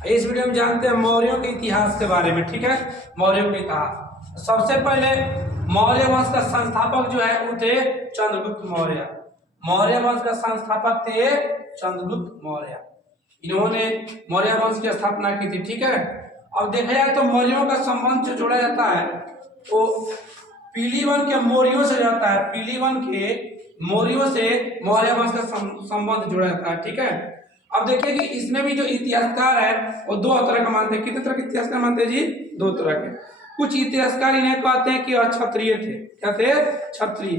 इस वीडियो में जानते हैं मौर्यों के इतिहास के बारे में। ठीक है, मौर्यों के इतिहास। सबसे पहले मौर्य वंश का संस्थापक जो है वो थे चंद्रगुप्त मौर्य। मौर्य वंश का संस्थापक थे चंद्रगुप्त मौर्य। इन्होंने मौर्य वंश की स्थापना की थी। ठीक है, अब देखा जाए तो मौर्यों का संबंध जो जोड़ा जाता है वो पीलीवन के मौर्यों से जाता है। पीलीवन के मौर्यों से मौर्य वंश का संबंध जोड़ा जाता है। ठीक है, अब देखिए कि इसमें भी जो इतिहासकार है वो दो तरह का मानते हैं। कितने तरह के इतिहासकार मानते हैं जी? दो तरह के। कुछ इतिहासकार इन्हें कहते हैं कि क्षत्रिय थे, क्या थे? क्षत्रिय।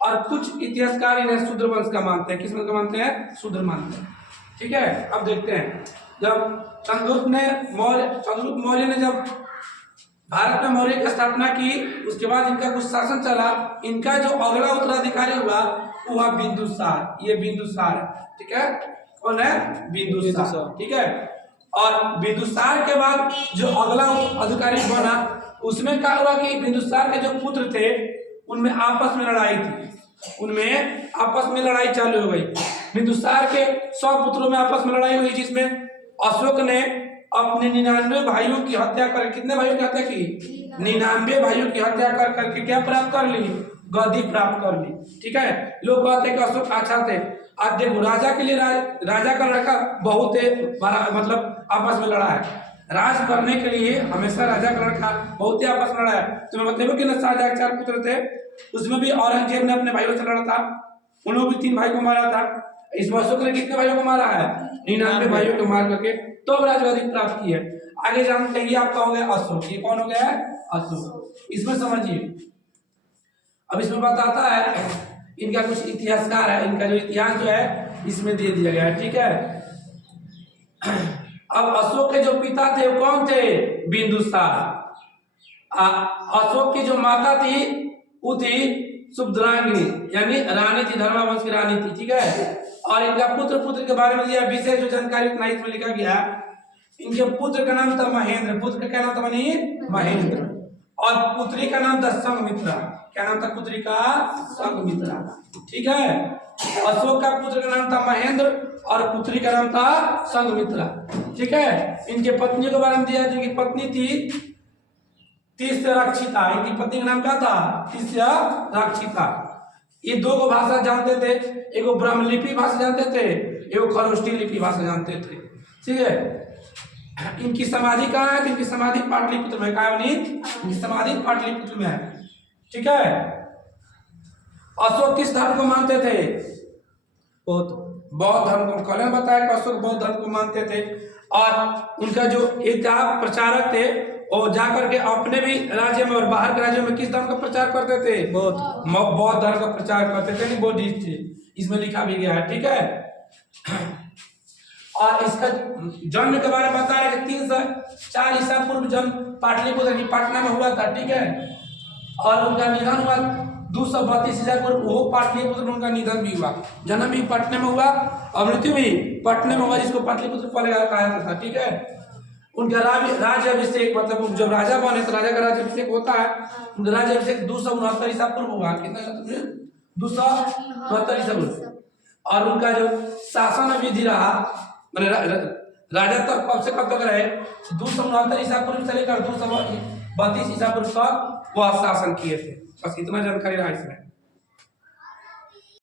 और कुछ इतिहासकार इन्हें शूद्र वंश का मानते हैं। किस वंश का मानते हैं? शूद्र मानते हैं। ठीक है, अब देखते हैं जब चंद्रगुप्त मौर्य ने जब भारत में मौर्य की स्थापना की, उसके बाद इनका कुछ शासन चला। इनका जो अगला उत्तराधिकारी हुआ वो हुआ बिंदुसार। ये बिंदुसार है। ठीक है, कौन है? बिंदुसार। ठीक है, और बिंदुसार के बाद जो अगला अधिकारी बना उसमें क्या हुआ कि बिंदुसार के जो पुत्र थे उनमें आपस में लड़ाई थी। उनमें आपस में लड़ाई चालू हो गई। बिंदुसार के 100 पुत्रों में आपस में लड़ाई हुई, जिसमें अशोक ने अपने 99 भाइयों की हत्या कर, कितने भाइयों की हत्या की? 99 भाइयों की हत्या कर करके क्या प्राप्त कर ली? गद्दी प्राप्त कर ली। ठीक है, लोग कहते हैं कि अशोक अच्छा थे। आज देखो राजा के लिए राजा का लड़का बहुत मतलब आपस में लड़ा है। राज करने के लिए हमेशा राजा का लड़का बहुत ही आपस में लड़ा है। तुम्हें मतलब कि शाहजहां के 4 पुत्र थे, उसमें भी औरंगजेब ने अपने भाइयों से लड़ा था। उन्होंने भी 3 भाई को मारा था। इस अशोक ने कितने भाइयों को मारा है? 99 भाइयों को मार करके तो राजगद्दी प्राप्त की है। आगे जानते हैं ये आपका हो गया अशोक। ये कौन हो गया है? अशोक। इसमें समझिए, अब इसमें बताता है इनका कुछ इतिहासकार है, इनका जो इतिहास जो है इसमें दे दिया गया है। ठीक है, अब अशोक के जो पिता थे वो कौन थे? बिंदुसार। अशोक की जो माता थी वो थी सुभद्रांगिनी, यानी रानी थी, धर्मा वंश की रानी थी। ठीक है, और इनका पुत्र के बारे में दिया विशेष जो जानकारी उतना इसमें लिखा गया। इनके पुत्र का नाम था महेंद्र। पुत्र का क्या नाम था? महेंद्र। और पुत्री का नाम था संघमित्रा। क्या नाम था पुत्री का? संघमित्रा। ठीक है, अशोक का पुत्र का नाम था महेंद्र और पुत्री का नाम था संघमित्रा। ठीक है, इनके पत्नी के बारे में दिया, जिनकी पत्नी थी तिष्यरक्षिता। इनकी पत्नी का नाम क्या था? तिष्यरक्षिता। ये 2 भाषा जानते थे, एगो ब्रह्मलिपि भाषा जानते थे, एगो खरोष्ठी लिपि भाषा जानते थे। ठीक है, इनकी समाधि कहाँ है? इनकी समाधि पाटलिपुत्र में। कहाँ है? इनकी समाधि पाटलिपुत्र में है। ठीक है, अशोक किस धर्म को मानते थे? बौद्ध धर्म को। कल बताया कि अशोक बौद्ध धर्म को मानते थे। और उनका जो एक प्रचारक थे और जाकर के अपने भी राज्य में और बाहर के राज्यों में किस धर्म का प्रचार करते थे? बौद्ध धर्म का प्रचार करते थे, नहीं बुद्धिस्ट थे। इसमें लिखा भी गया है। ठीक है, और इसका जन्म के बारे में बता रहे हैं 304 ईसा पूर्व जन्म पाटलिपुत्र पटना में हुआ था। ठीक है, और उनका निधन हुआ 232 ईसा पूर्व, वो पाटलिपुत्र में उनका निधन भी हुआ। जन्म भी पटना में हुआ और मृत्यु भी पटना में हुआ, जिसको पाटलिपुत्र पहले कहा जाता था। ठीक है, उनका राज्याभिषेक मतलब जब राजा बने तो राजा का राज्याभिषेक होता है। उनका राज्याभिषेक 269 ईसा पूर्व हुआ। कितना? 269 ईसा पूर्व। और उनका जो शासन विधि रहा, राजा तक कब से कब तक रहे? 269 ईसा पूर्व से लेकर 232 ईसा पूर्व तक वह शासन किए थे। बस इतना जानकारी रहा इसमें।